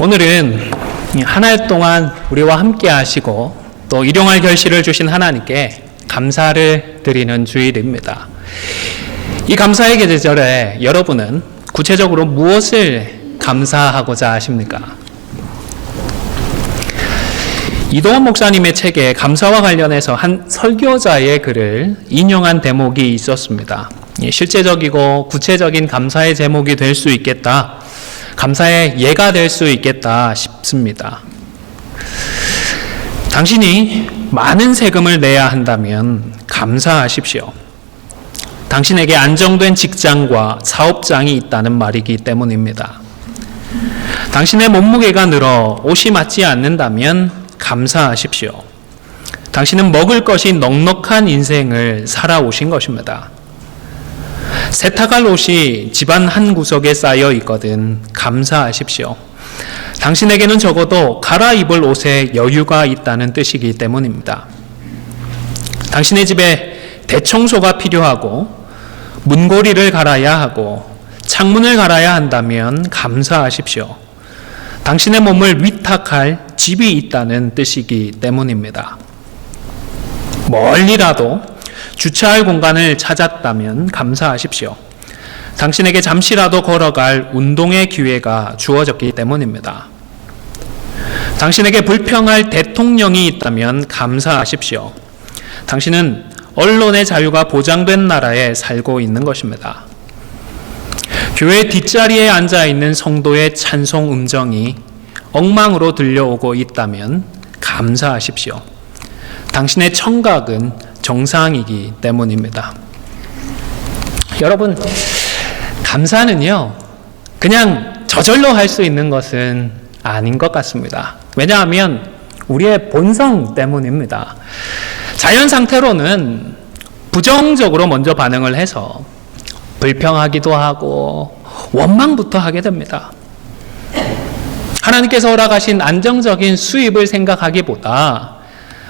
오늘은 한 해 동안 우리와 함께 하시고 또 일용할 결실을 주신 하나님께 감사를 드리는 주일입니다. 이 감사의 계절에 여러분은 구체적으로 무엇을 감사하고자 하십니까? 이동원 목사님의 책에 감사와 관련해서 한 설교자의 글을 인용한 대목이 있었습니다. 실제적이고 구체적인 감사의 제목이 될 수 있겠다, 감사의 예가 될 수 있겠다 싶습니다. 당신이 많은 세금을 내야 한다면 감사하십시오. 당신에게 안정된 직장과 사업장이 있다는 말이기 때문입니다. 당신의 몸무게가 늘어 옷이 맞지 않는다면 감사하십시오. 당신은 먹을 것이 넉넉한 인생을 살아오신 것입니다. 세탁할 옷이 집안 한 구석에 쌓여 있거든 감사하십시오. 당신에게는 적어도 갈아입을 옷에 여유가 있다는 뜻이기 때문입니다. 당신의 집에 대청소가 필요하고 문고리를 갈아야 하고 창문을 갈아야 한다면 감사하십시오. 당신의 몸을 위탁할 집이 있다는 뜻이기 때문입니다. 멀리라도 주차할 공간을 찾았다면 감사하십시오. 당신에게 잠시라도 걸어갈 운동의 기회가 주어졌기 때문입니다. 당신에게 불평할 대통령이 있다면 감사하십시오. 당신은 언론의 자유가 보장된 나라에 살고 있는 것입니다. 교회 뒷자리에 앉아있는 성도의 찬송 음정이 엉망으로 들려오고 있다면 감사하십시오. 당신의 청각은 정상이기 때문입니다. 여러분, 감사는요, 그냥 저절로 할 수 있는 것은 아닌 것 같습니다. 왜냐하면 우리의 본성 때문입니다. 자연 상태로는 부정적으로 먼저 반응을 해서 불평하기도 하고 원망부터 하게 됩니다. 하나님께서 허락하신 안정적인 수입을 생각하기보다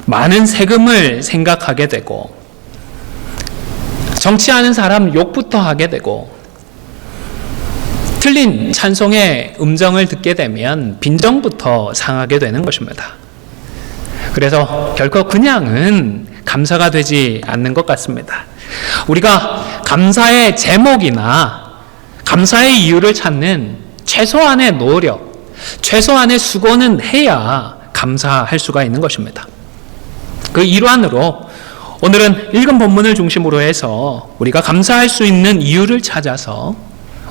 많은 세금을 생각하게 되고, 정치하는 사람 욕부터 하게 되고, 틀린 찬송의 음정을 듣게 되면 빈정부터 상하게 되는 것입니다. 그래서 결코 그냥은 감사가 되지 않는 것 같습니다. 우리가 감사의 제목이나 감사의 이유를 찾는 최소한의 노력, 최소한의 수고는 해야 감사할 수가 있는 것입니다. 그 일환으로 오늘은 읽은 본문을 중심으로 해서 우리가 감사할 수 있는 이유를 찾아서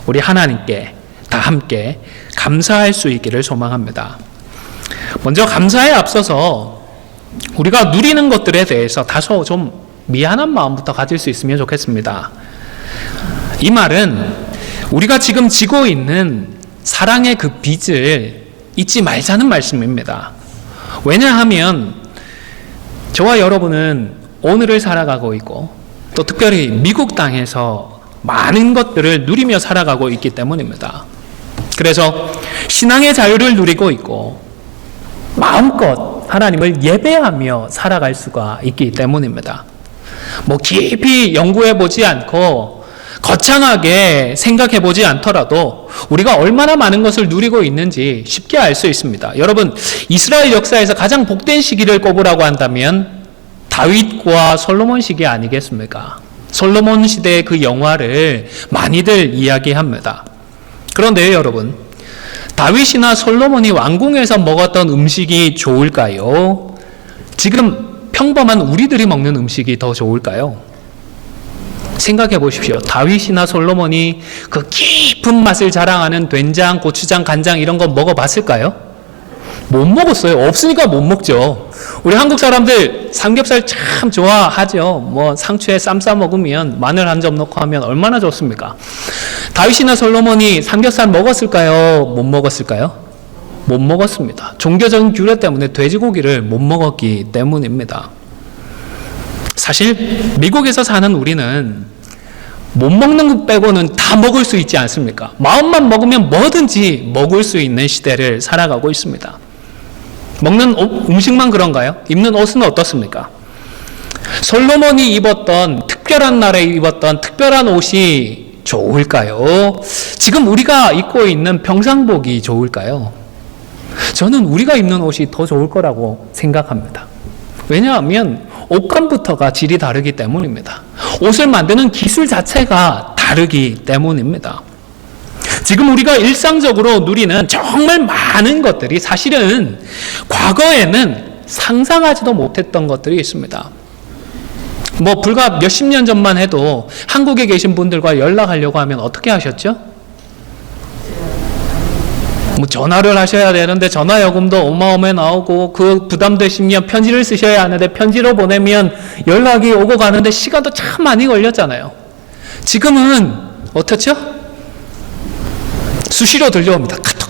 우리 하나님께 다 함께 감사할 수 있기를 소망합니다. 먼저 감사에 앞서서 우리가 누리는 것들에 대해서 다소 좀 미안한 마음부터 가질 수 있으면 좋겠습니다. 이 말은 우리가 지금 지고 있는 사랑의 그 빚을 잊지 말자는 말씀입니다. 왜냐하면 저와 여러분은 오늘을 살아가고 있고 또 특별히 미국 땅에서 많은 것들을 누리며 살아가고 있기 때문입니다. 그래서 신앙의 자유를 누리고 있고 마음껏 하나님을 예배하며 살아갈 수가 있기 때문입니다. 깊이 연구해 보지 않고 거창하게 생각해 보지 않더라도 우리가 얼마나 많은 것을 누리고 있는지 쉽게 알 수 있습니다. 여러분, 이스라엘 역사에서 가장 복된 시기를 꼽으라고 한다면 다윗과 솔로몬 시기 아니겠습니까? 솔로몬 시대의 그 영화를 많이들 이야기합니다. 그런데 여러분, 다윗이나 솔로몬이 왕궁에서 먹었던 음식이 좋을까요? 지금 평범한 우리들이 먹는 음식이 더 좋을까요? 생각해 보십시오. 다윗이나 솔로몬이 그 깊은 맛을 자랑하는 된장, 고추장, 간장 이런 거 먹어봤을까요? 못 먹었어요. 없으니까 못 먹죠. 우리 한국 사람들 삼겹살 참 좋아하죠. 상추에 쌈 싸 먹으면 마늘 한 점 넣고 하면 얼마나 좋습니까? 다윗이나 솔로몬이 삼겹살 먹었을까요? 못 먹었을까요? 못 먹었습니다. 종교적인 규례 때문에 돼지고기를 못 먹었기 때문입니다. 사실 미국에서 사는 우리는 못 먹는 것 빼고는 다 먹을 수 있지 않습니까? 마음만 먹으면 뭐든지 먹을 수 있는 시대를 살아가고 있습니다. 먹는 음식만 그런가요? 입는 옷은 어떻습니까? 솔로몬이 입었던 특별한 날에 입었던 특별한 옷이 좋을까요? 지금 우리가 입고 있는 평상복이 좋을까요? 저는 우리가 입는 옷이 더 좋을 거라고 생각합니다. 왜냐하면 옷감부터가 질이 다르기 때문입니다. 옷을 만드는 기술 자체가 다르기 때문입니다. 지금 우리가 일상적으로 누리는 정말 많은 것들이 사실은 과거에는 상상하지도 못했던 것들이 있습니다. 불과 몇십 년 전만 해도 한국에 계신 분들과 연락하려고 하면 어떻게 하셨죠? 전화를 하셔야 되는데 전화요금도 어마어마해 나오고 그 부담되시면 편지를 쓰셔야 하는데 편지로 보내면 연락이 오고 가는데 시간도 참 많이 걸렸잖아요. 지금은 어떻죠? 수시로 들려옵니다. 카톡.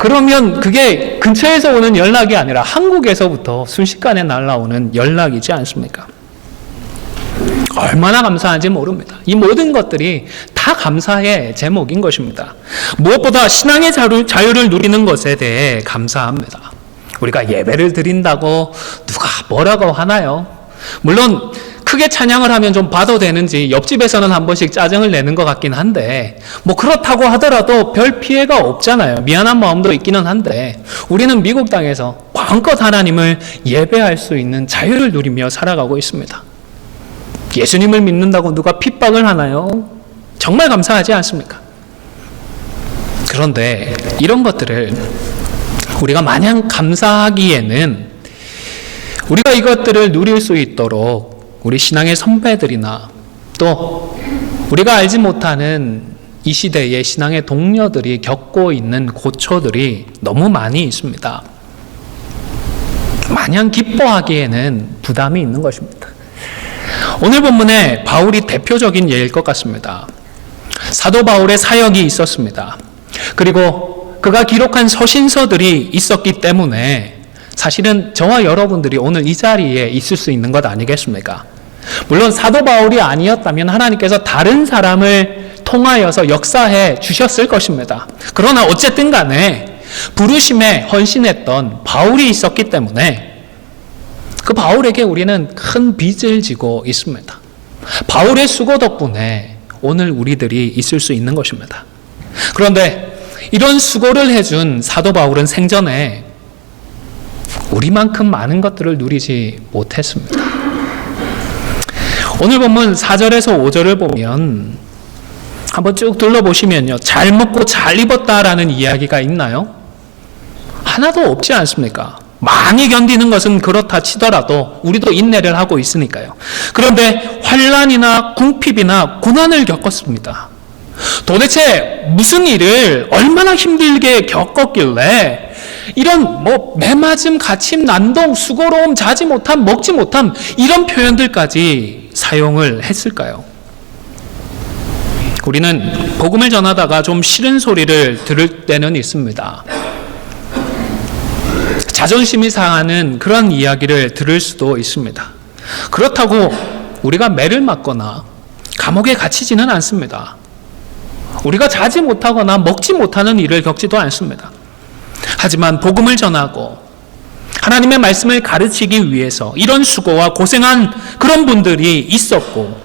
그러면 그게 근처에서 오는 연락이 아니라 한국에서부터 순식간에 날라오는 연락이지 않습니까? 얼마나 감사한지 모릅니다. 이 모든 것들이 다 감사의 제목인 것입니다. 무엇보다 신앙의 자유를 누리는 것에 대해 감사합니다. 우리가 예배를 드린다고 누가 뭐라고 하나요? 물론 크게 찬양을 하면 좀 봐도 되는지 옆집에서는 한 번씩 짜증을 내는 것 같긴 한데 그렇다고 하더라도 별 피해가 없잖아요. 미안한 마음도 있기는 한데 우리는 미국 땅에서 마음껏 하나님을 예배할 수 있는 자유를 누리며 살아가고 있습니다. 예수님을 믿는다고 누가 핍박을 하나요? 정말 감사하지 않습니까? 그런데 이런 것들을 우리가 마냥 감사하기에는 우리가 이것들을 누릴 수 있도록 우리 신앙의 선배들이나 또 우리가 알지 못하는 이 시대의 신앙의 동료들이 겪고 있는 고초들이 너무 많이 있습니다. 마냥 기뻐하기에는 부담이 있는 것입니다. 오늘 본문에 바울이 대표적인 예일 것 같습니다. 사도 바울의 사역이 있었습니다. 그리고 그가 기록한 서신서들이 있었기 때문에 사실은 저와 여러분들이 오늘 이 자리에 있을 수 있는 것 아니겠습니까? 물론 사도 바울이 아니었다면 하나님께서 다른 사람을 통하여서 역사해 주셨을 것입니다. 그러나 어쨌든 간에 부르심에 헌신했던 바울이 있었기 때문에 그 바울에게 우리는 큰 빚을 지고 있습니다. 바울의 수고 덕분에 오늘 우리들이 있을 수 있는 것입니다. 그런데 이런 수고를 해준 사도 바울은 생전에 우리만큼 많은 것들을 누리지 못했습니다. 오늘 본문 4절에서 5절을 보면 한번 쭉 둘러보시면요. 잘 먹고 잘 입었다라는 이야기가 있나요? 하나도 없지 않습니까? 많이 견디는 것은 그렇다 치더라도 우리도 인내를 하고 있으니까요. 그런데 환난이나 궁핍이나 고난을 겪었습니다. 도대체 무슨 일을 얼마나 힘들게 겪었길래 이런 매맞음, 가침, 난동, 수고로움, 자지 못함, 먹지 못함 이런 표현들까지 사용을 했을까요? 우리는 복음을 전하다가 좀 싫은 소리를 들을 때는 있습니다. 자존심이 상하는 그런 이야기를 들을 수도 있습니다. 그렇다고 우리가 매를 맞거나 감옥에 갇히지는 않습니다. 우리가 자지 못하거나 먹지 못하는 일을 겪지도 않습니다. 하지만 복음을 전하고 하나님의 말씀을 가르치기 위해서 이런 수고와 고생한 그런 분들이 있었고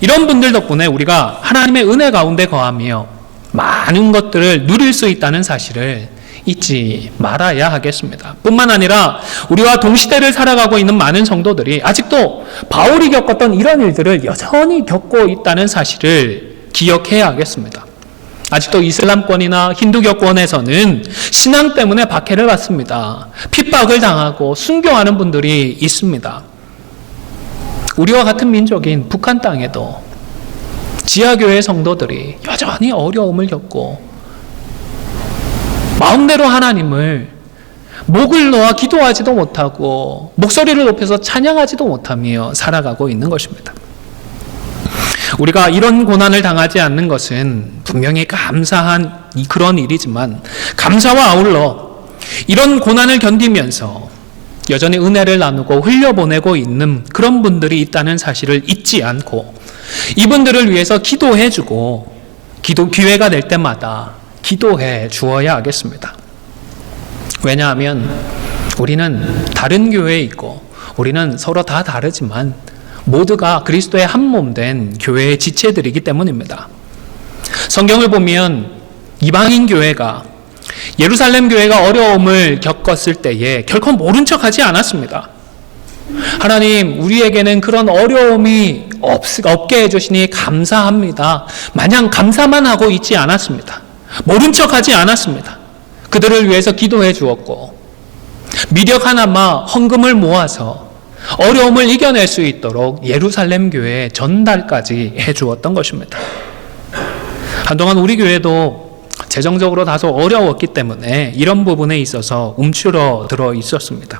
이런 분들 덕분에 우리가 하나님의 은혜 가운데 거하며 많은 것들을 누릴 수 있다는 사실을 잊지 말아야 하겠습니다. 뿐만 아니라 우리와 동시대를 살아가고 있는 많은 성도들이 아직도 바울이 겪었던 이런 일들을 여전히 겪고 있다는 사실을 기억해야 하겠습니다. 아직도 이슬람권이나 힌두교권에서는 신앙 때문에 박해를 받습니다. 핍박을 당하고 순교하는 분들이 있습니다. 우리와 같은 민족인 북한 땅에도 지하교회 성도들이 여전히 어려움을 겪고 마음대로 하나님을 목을 놓아 기도하지도 못하고 목소리를 높여서 찬양하지도 못하며 살아가고 있는 것입니다. 우리가 이런 고난을 당하지 않는 것은 분명히 감사한 그런 일이지만 감사와 아울러 이런 고난을 견디면서 여전히 은혜를 나누고 흘려보내고 있는 그런 분들이 있다는 사실을 잊지 않고 이분들을 위해서 기도해주고 기회가 될 때마다 기도해 주어야 하겠습니다. 왜냐하면 우리는 다른 교회에 있고 우리는 서로 다 다르지만 모두가 그리스도의 한 몸 된 교회의 지체들이기 때문입니다. 성경을 보면 이방인 교회가 예루살렘 교회가 어려움을 겪었을 때에 결코 모른 척하지 않았습니다. 하나님, 우리에게는 그런 어려움이 없게 해주시니 감사합니다. 마냥 감사만 하고 있지 않았습니다. 모른 척하지 않았습니다. 그들을 위해서 기도해 주었고, 미력 하나마 헌금을 모아서 어려움을 이겨낼 수 있도록 예루살렘 교회에 전달까지 해 주었던 것입니다. 한동안 우리 교회도 재정적으로 다소 어려웠기 때문에 이런 부분에 있어서 움츠러들어 있었습니다.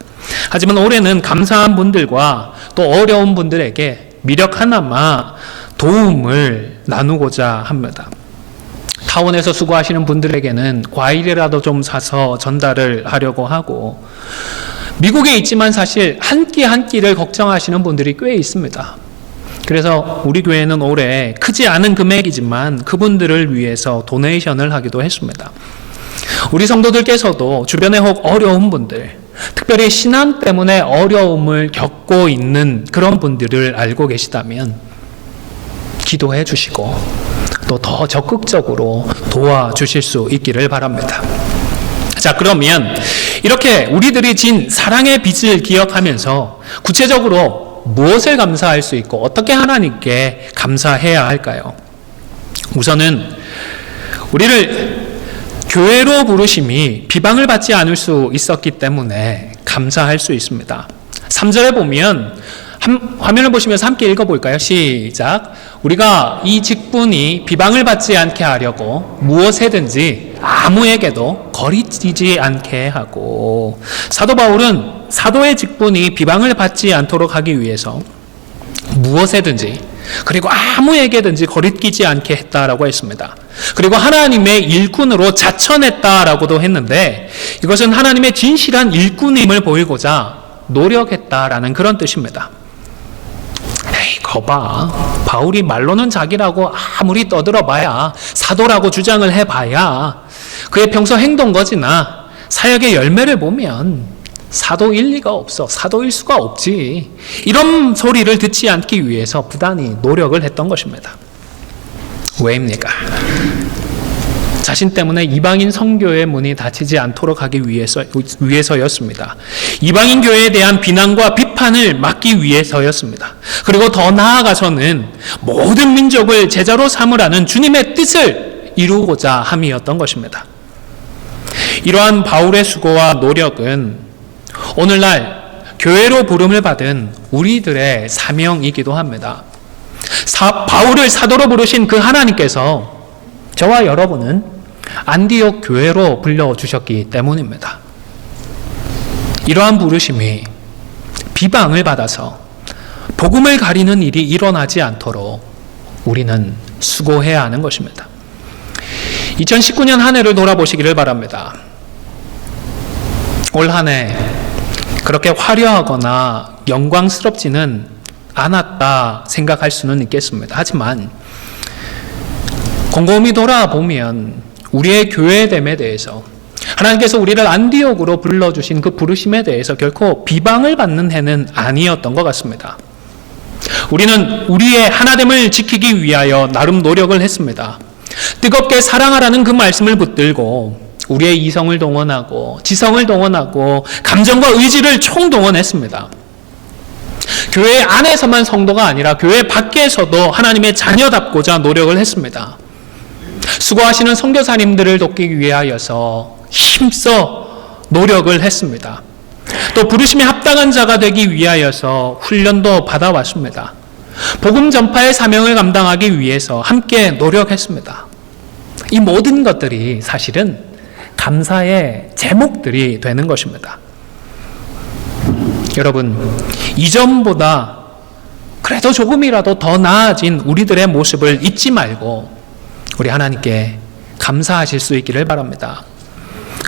하지만 올해는 감사한 분들과 또 어려운 분들에게 미력 하나마 도움을 나누고자 합니다. 타운에서 수고하시는 분들에게는 과일이라도 좀 사서 전달을 하려고 하고, 미국에 있지만 사실 한 끼 한 끼를 걱정하시는 분들이 꽤 있습니다. 그래서 우리 교회는 올해 크지 않은 금액이지만 그분들을 위해서 도네이션을 하기도 했습니다. 우리 성도들께서도 주변에 혹 어려운 분들, 특별히 신앙 때문에 어려움을 겪고 있는 그런 분들을 알고 계시다면 기도해 주시고 또 더 적극적으로 도와주실 수 있기를 바랍니다. 자, 그러면 이렇게 우리들이 진 사랑의 빚을 기억하면서 구체적으로 무엇을 감사할 수 있고 어떻게 하나님께 감사해야 할까요? 우선은 우리를 교회로 부르심이 비방을 받지 않을 수 있었기 때문에 감사할 수 있습니다. 3절에 보면 화면을 보시면서 함께 읽어볼까요? 시작. 우리가 이 직분이 비방을 받지 않게 하려고 무엇에든지 아무에게도 거리끼지 않게 하고, 사도 바울은 사도의 직분이 비방을 받지 않도록 하기 위해서 무엇에든지 그리고 아무에게든지 거리끼지 않게 했다라고 했습니다. 그리고 하나님의 일꾼으로 자천했다라고도 했는데, 이것은 하나님의 진실한 일꾼임을 보이고자 노력했다라는 그런 뜻입니다. 에이, 거봐. 바울이 말로는 자기라고 아무리 떠들어봐야, 사도라고 주장을 해봐야 그의 평소 행동 거지나 사역의 열매를 보면 사도일 리가 없어. 사도일 수가 없지. 이런 소리를 듣지 않기 위해서 부단히 노력을 했던 것입니다. 왜입니까? 자신 때문에 이방인 선교의 문이 닫히지 않도록 하기 위해서였습니다. 이방인 교회에 대한 비난과 비판을 막기 위해서였습니다. 그리고 더 나아가서는 모든 민족을 제자로 삼으라는 주님의 뜻을 이루고자 함이었던 것입니다. 이러한 바울의 수고와 노력은 오늘날 교회로 부름을 받은 우리들의 사명이기도 합니다. 바울을 사도로 부르신 그 하나님께서 저와 여러분은 안디옥 교회로 불러주셨기 때문입니다. 이러한 부르심이 비방을 받아서 복음을 가리는 일이 일어나지 않도록 우리는 수고해야 하는 것입니다. 2019년 한 해를 돌아보시기를 바랍니다. 올 한 해 그렇게 화려하거나 영광스럽지는 않았다 생각할 수는 있겠습니다. 하지만 곰곰이 돌아보면 우리의 교회됨에 대해서, 하나님께서 우리를 안디옥으로 불러주신 그 부르심에 대해서 결코 비방을 받는 해는 아니었던 것 같습니다. 우리는 우리의 하나됨을 지키기 위하여 나름 노력을 했습니다. 뜨겁게 사랑하라는 그 말씀을 붙들고 우리의 이성을 동원하고 지성을 동원하고 감정과 의지를 총동원했습니다. 교회 안에서만 성도가 아니라 교회 밖에서도 하나님의 자녀답고자 노력을 했습니다. 수고하시는 선교사님들을 돕기 위하여서 힘써 노력을 했습니다. 또 부르심에 합당한 자가 되기 위하여서 훈련도 받아왔습니다. 복음 전파의 사명을 감당하기 위해서 함께 노력했습니다. 이 모든 것들이 사실은 감사의 제목들이 되는 것입니다. 여러분, 이전보다 그래도 조금이라도 더 나아진 우리들의 모습을 잊지 말고 우리 하나님께 감사하실 수 있기를 바랍니다.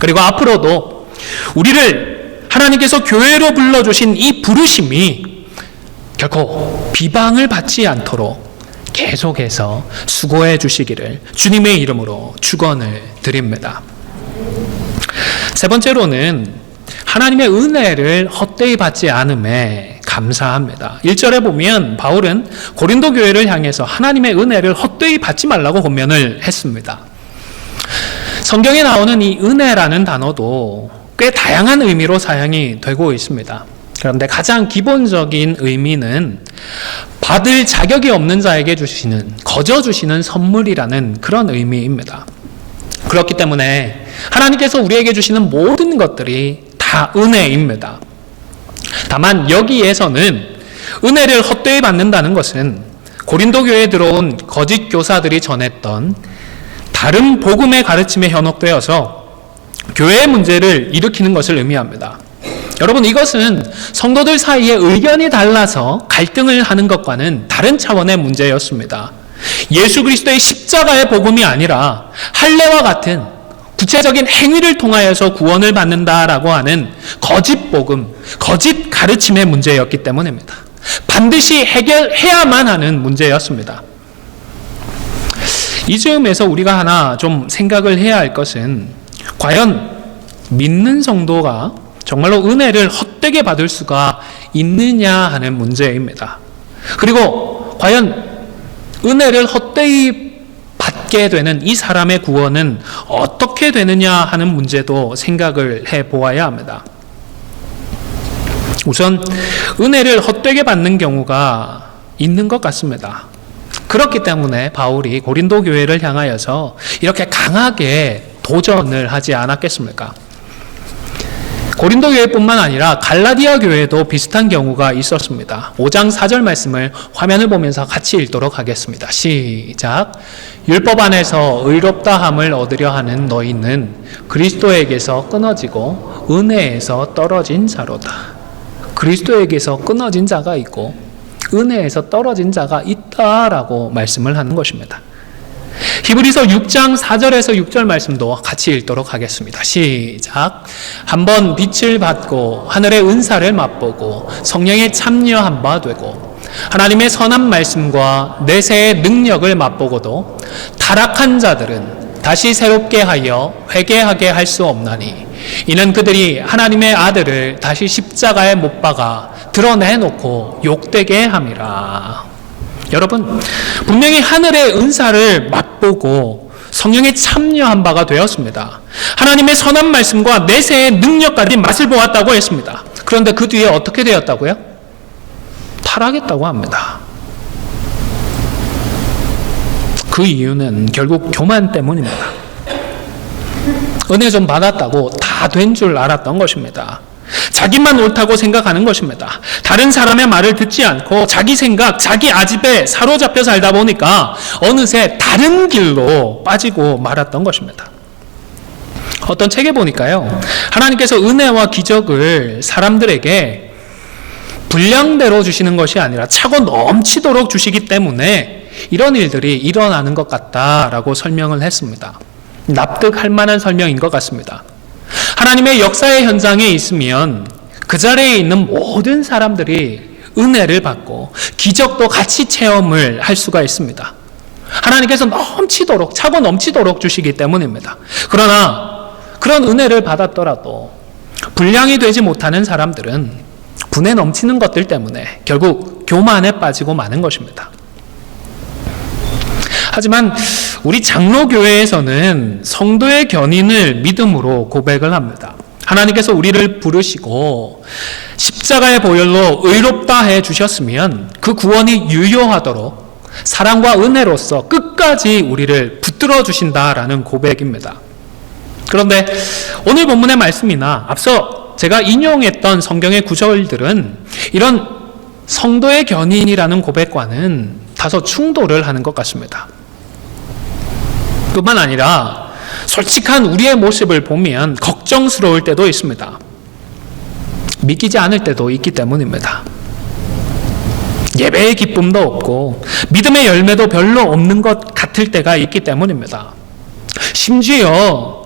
그리고 앞으로도 우리를 하나님께서 교회로 불러주신 이 부르심이 결코 비방을 받지 않도록 계속해서 수고해 주시기를 주님의 이름으로 축원을 드립니다. 세 번째로는 하나님의 은혜를 헛되이 받지 않음에 감사합니다. 1절에 보면 바울은 고린도 교회를 향해서 하나님의 은혜를 헛되이 받지 말라고 권면을 했습니다. 성경에 나오는 이 은혜라는 단어도 꽤 다양한 의미로 사용이 되고 있습니다. 그런데 가장 기본적인 의미는 받을 자격이 없는 자에게 주시는, 거저 주시는 선물이라는 그런 의미입니다. 그렇기 때문에 하나님께서 우리에게 주시는 모든 것들이 다 은혜입니다. 다만 여기에서는 은혜를 헛되이 받는다는 것은 고린도 교회에 들어온 거짓 교사들이 전했던 다른 복음의 가르침에 현혹되어서 교회의 문제를 일으키는 것을 의미합니다. 여러분, 이것은 성도들 사이에 의견이 달라서 갈등을 하는 것과는 다른 차원의 문제였습니다. 예수 그리스도의 십자가의 복음이 아니라 할례와 같은 구체적인 행위를 통하여서 구원을 받는다라고 하는 거짓 복음, 거짓 가르침의 문제였기 때문입니다. 반드시 해결해야만 하는 문제였습니다. 이 즈음에서 우리가 하나 좀 생각을 해야 할 것은 과연 믿는 성도가 정말로 은혜를 헛되게 받을 수가 있느냐 하는 문제입니다. 그리고 과연 은혜를 헛되이 받게 되는 이 사람의 구원은 어떻게 되느냐 하는 문제도 생각을 해보아야 합니다. 우선 은혜를 헛되게 받는 경우가 있는 것 같습니다. 그렇기 때문에 바울이 고린도 교회를 향하여서 이렇게 강하게 도전을 하지 않았겠습니까? 고린도 교회뿐만 아니라 갈라디아 교회도 비슷한 경우가 있었습니다. 5장 4절 말씀을 화면을 보면서 같이 읽도록 하겠습니다. 시작. 율법 안에서 의롭다함을 얻으려 하는 너희는 그리스도에게서 끊어지고 은혜에서 떨어진 자로다. 그리스도에게서 끊어진 자가 있고 은혜에서 떨어진 자가 있다라고 말씀을 하는 것입니다. 히브리서 6장 4절에서 6절 말씀도 같이 읽도록 하겠습니다. 시작. 한번 빛을 받고 하늘의 은사를 맛보고 성령에 참여한 바 되고 하나님의 선한 말씀과 내세의 능력을 맛보고도 타락한 자들은 다시 새롭게 하여 회개하게 할 수 없나니 이는 그들이 하나님의 아들을 다시 십자가에 못 박아 드러내놓고 욕되게 함이라. 여러분, 분명히 하늘의 은사를 맛보고 성령에 참여한 바가 되었습니다. 하나님의 선한 말씀과 내세의 능력까지 맛을 보았다고 했습니다. 그런데 그 뒤에 어떻게 되었다고요? 타락했다고 합니다. 그 이유는 결국 교만 때문입니다. 은혜 좀 받았다고 다 된 줄 알았던 것입니다. 자기만 옳다고 생각하는 것입니다. 다른 사람의 말을 듣지 않고 자기 생각, 자기 아집에 사로잡혀 살다 보니까 어느새 다른 길로 빠지고 말았던 것입니다. 어떤 책에 보니까요, 하나님께서 은혜와 기적을 사람들에게 분량대로 주시는 것이 아니라 차고 넘치도록 주시기 때문에 이런 일들이 일어나는 것 같다라고 설명을 했습니다. 납득할 만한 설명인 것 같습니다. 하나님의 역사의 현장에 있으면 그 자리에 있는 모든 사람들이 은혜를 받고 기적도 같이 체험을 할 수가 있습니다. 하나님께서 넘치도록, 차고 넘치도록 주시기 때문입니다. 그러나 그런 은혜를 받았더라도 분량이 되지 못하는 사람들은 분에 넘치는 것들 때문에 결국 교만에 빠지고 마는 것입니다. 하지만 우리 장로교회에서는 성도의 견인을 믿음으로 고백을 합니다. 하나님께서 우리를 부르시고 십자가의 보혈로 의롭다 해 주셨으면 그 구원이 유효하도록 사랑과 은혜로서 끝까지 우리를 붙들어 주신다라는 고백입니다. 그런데 오늘 본문의 말씀이나 앞서 제가 인용했던 성경의 구절들은 이런 성도의 견인이라는 고백과는 다소 충돌을 하는 것 같습니다. 뿐만 아니라 솔직한 우리의 모습을 보면 걱정스러울 때도 있습니다. 믿기지 않을 때도 있기 때문입니다. 예배의 기쁨도 없고 믿음의 열매도 별로 없는 것 같을 때가 있기 때문입니다. 심지어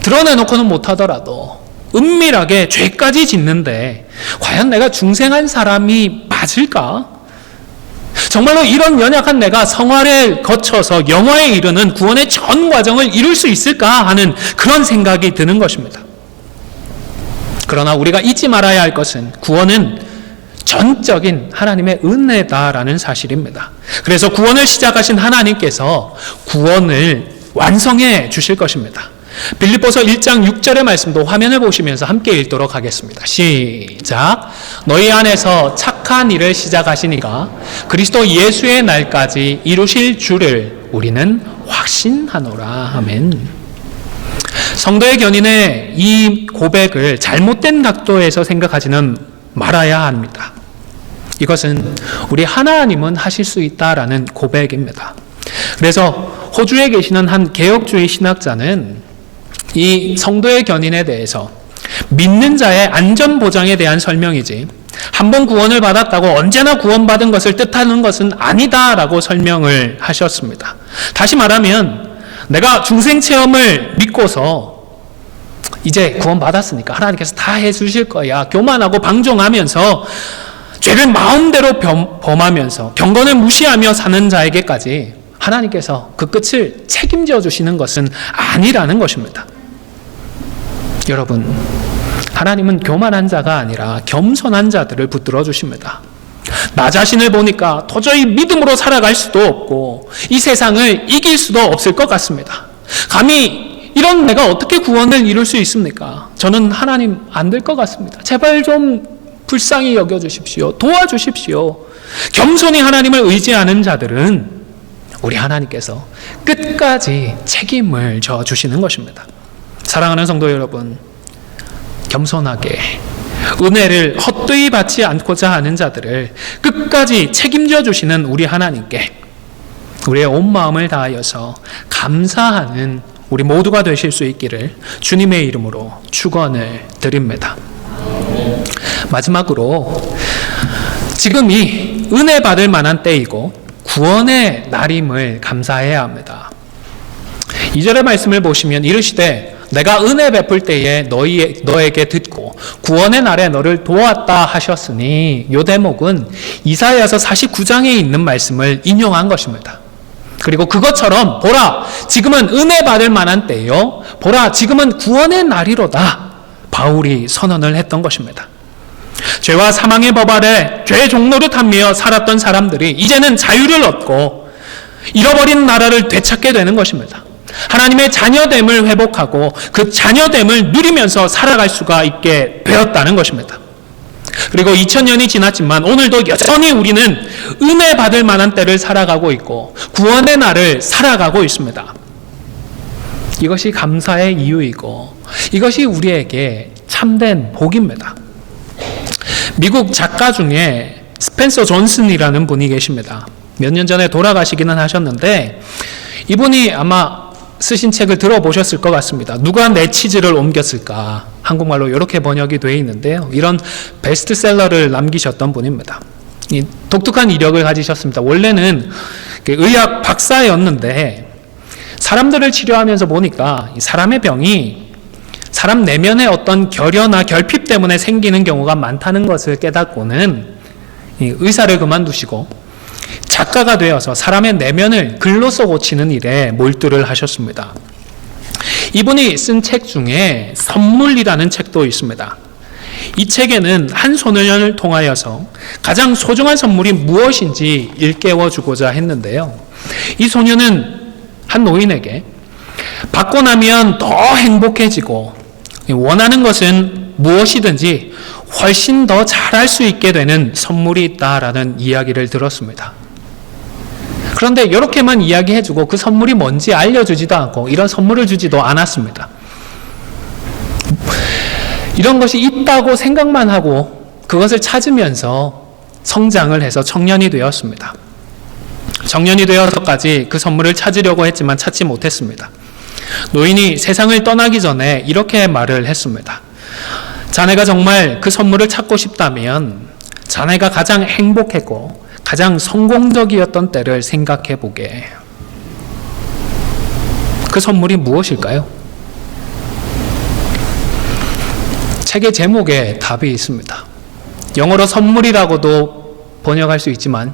드러내놓고는 못하더라도 은밀하게 죄까지 짓는데 과연 내가 중생한 사람이 맞을까? 정말로 이런 연약한 내가 성화를 거쳐서 영화에 이르는 구원의 전 과정을 이룰 수 있을까 하는 그런 생각이 드는 것입니다. 그러나 우리가 잊지 말아야 할 것은 구원은 전적인 하나님의 은혜다라는 사실입니다. 그래서 구원을 시작하신 하나님께서 구원을 완성해 주실 것입니다. 빌립보서 1장 6절의 말씀도 화면을 보시면서 함께 읽도록 하겠습니다. 시작. 너희 안에서 착한 일을 시작하시니까 그리스도 예수의 날까지 이루실 줄을 우리는 확신하노라. 아멘. 성도의 견인의 이 고백을 잘못된 각도에서 생각하지는 말아야 합니다. 이것은 우리 하나님은 하실 수 있다라는 고백입니다. 그래서 호주에 계시는 한 개혁주의 신학자는 이 성도의 견인에 대해서 믿는 자의 안전보장에 대한 설명이지 한번 구원을 받았다고 언제나 구원받은 것을 뜻하는 것은 아니다라고 설명을 하셨습니다. 다시 말하면 내가 중생체험을 믿고서 이제 구원받았으니까 하나님께서 다 해주실 거야 교만하고 방종하면서 죄를 마음대로 범하면서 경건을 무시하며 사는 자에게까지 하나님께서 그 끝을 책임져 주시는 것은 아니라는 것입니다. 여러분, 하나님은 교만한 자가 아니라 겸손한 자들을 붙들어 주십니다. 나 자신을 보니까 도저히 믿음으로 살아갈 수도 없고 이 세상을 이길 수도 없을 것 같습니다. 감히 이런 내가 어떻게 구원을 이룰 수 있습니까? 저는 하나님 안 될 것 같습니다. 제발 좀 불쌍히 여겨주십시오. 도와주십시오. 겸손히 하나님을 의지하는 자들은 우리 하나님께서 끝까지 책임을 져주시는 것입니다. 사랑하는 성도 여러분, 겸손하게 은혜를 헛되이 받지 않고자 하는 자들을 끝까지 책임져 주시는 우리 하나님께 우리의 온 마음을 다하여서 감사하는 우리 모두가 되실 수 있기를 주님의 이름으로 축원을 드립니다. 마지막으로 지금이 은혜 받을 만한 때이고 구원의 날임을 감사해야 합니다. 2절의 말씀을 보시면 이르시되 내가 은혜 베풀 때에 너에게 듣고 구원의 날에 너를 도왔다 하셨으니 이 대목은 이사야서 49장에 있는 말씀을 인용한 것입니다. 그리고 그것처럼 보라 지금은 은혜 받을 만한 때요 보라 지금은 구원의 날이로다 바울이 선언을 했던 것입니다. 죄와 사망의 법 아래 죄의 종노릇하며 살았던 사람들이 이제는 자유를 얻고 잃어버린 나라를 되찾게 되는 것입니다. 하나님의 자녀됨을 회복하고 그 자녀됨을 누리면서 살아갈 수가 있게 되었다는 것입니다. 그리고 2000년이 지났지만 오늘도 여전히 우리는 은혜 받을 만한 때를 살아가고 있고 구원의 날을 살아가고 있습니다. 이것이 감사의 이유이고 이것이 우리에게 참된 복입니다. 미국 작가 중에 스펜서 존슨이라는 분이 계십니다. 몇 년 전에 돌아가시기는 하셨는데 이분이 아마 쓰신 책을 들어보셨을 것 같습니다. 누가 내 치즈를 옮겼을까? 한국말로 이렇게 번역이 되어 있는데요. 이런 베스트셀러를 남기셨던 분입니다. 이 독특한 이력을 가지셨습니다. 원래는 의학 박사였는데 사람들을 치료하면서 보니까 사람의 병이 사람 내면의 어떤 결여나 결핍 때문에 생기는 경우가 많다는 것을 깨닫고는 의사를 그만두시고 작가가 되어서 사람의 내면을 글로써 고치는 일에 몰두를 하셨습니다. 이분이 쓴 책 중에 선물이라는 책도 있습니다. 이 책에는 한 소년을 통하여서 가장 소중한 선물이 무엇인지 일깨워 주고자 했는데요. 이 소년은 한 노인에게 받고 나면 더 행복해지고 원하는 것은 무엇이든지 훨씬 더 잘할 수 있게 되는 선물이 있다라는 이야기를 들었습니다. 그런데 이렇게만 이야기해주고 그 선물이 뭔지 알려주지도 않고 이런 선물을 주지도 않았습니다. 이런 것이 있다고 생각만 하고 그것을 찾으면서 성장을 해서 청년이 되었습니다. 청년이 되어서까지 그 선물을 찾으려고 했지만 찾지 못했습니다. 노인이 세상을 떠나기 전에 이렇게 말을 했습니다. 자네가 정말 그 선물을 찾고 싶다면 자네가 가장 행복했고 가장 성공적이었던 때를 생각해 보게. 그 선물이 무엇일까요? 책의 제목에 답이 있습니다. 영어로 선물이라고도 번역할 수 있지만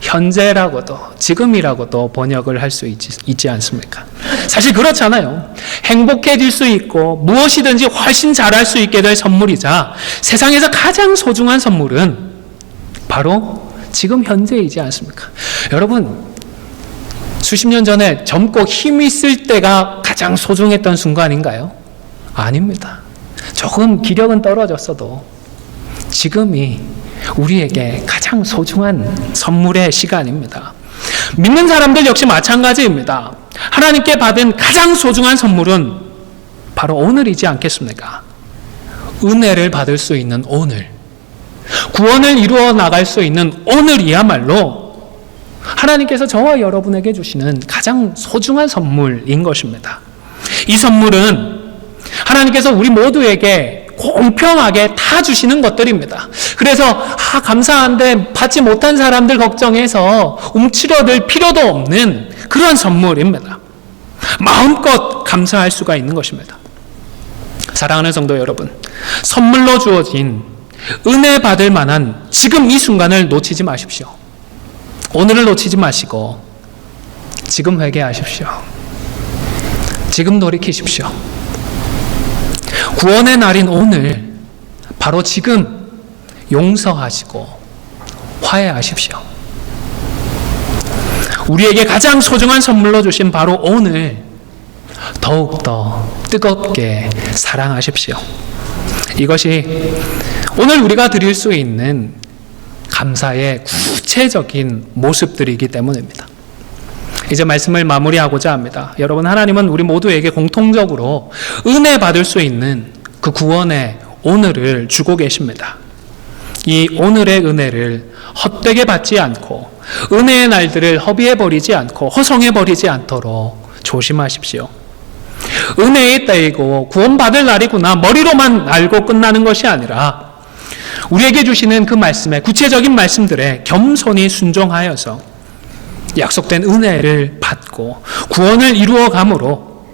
현재라고도 지금이라고도 번역을 할 수 있지 않습니까? 사실 그렇잖아요. 행복해질 수 있고 무엇이든지 훨씬 잘할 수 있게 될 선물이자 세상에서 가장 소중한 선물은 바로 지금 현재이지 않습니까? 여러분, 수십 년 전에 젊고 힘이 있을 때가 가장 소중했던 순간인가요? 아닙니다. 조금 기력은 떨어졌어도 지금이 우리에게 가장 소중한 선물의 시간입니다. 믿는 사람들 역시 마찬가지입니다. 하나님께 받은 가장 소중한 선물은 바로 오늘이지 않겠습니까? 은혜를 받을 수 있는 오늘, 구원을 이루어 나갈 수 있는 오늘이야말로 하나님께서 저와 여러분에게 주시는 가장 소중한 선물인 것입니다. 이 선물은 하나님께서 우리 모두에게 공평하게 다 주시는 것들입니다. 그래서 감사한데 받지 못한 사람들 걱정해서 움츠려들 필요도 없는 그런 선물입니다. 마음껏 감사할 수가 있는 것입니다. 사랑하는 성도 여러분, 선물로 주어진 은혜 받을 만한 지금 이 순간을 놓치지 마십시오. 오늘을 놓치지 마시고 지금 회개하십시오. 지금 돌이키십시오. 구원의 날인 오늘, 바로 지금 용서하시고 화해하십시오. 우리에게 가장 소중한 선물로 주신 바로 오늘, 더욱더 뜨겁게 사랑하십시오. 이것이 오늘 우리가 드릴 수 있는 감사의 구체적인 모습들이기 때문입니다. 이제 말씀을 마무리하고자 합니다. 여러분, 하나님은 우리 모두에게 공통적으로 은혜 받을 수 있는 그 구원의 오늘을 주고 계십니다. 이 오늘의 은혜를 헛되게 받지 않고 은혜의 날들을 허비해버리지 않고 허송해버리지 않도록 조심하십시오. 은혜의 때이고 구원받을 날이구나 머리로만 알고 끝나는 것이 아니라 우리에게 주시는 그 말씀에, 구체적인 말씀들에 겸손히 순종하여서 약속된 은혜를 받고 구원을 이루어감으로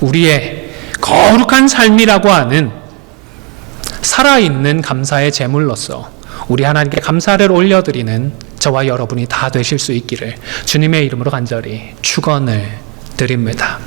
우리의 거룩한 삶이라고 하는 살아있는 감사의 제물로서 우리 하나님께 감사를 올려드리는 저와 여러분이 다 되실 수 있기를 주님의 이름으로 간절히 축원을 드립니다.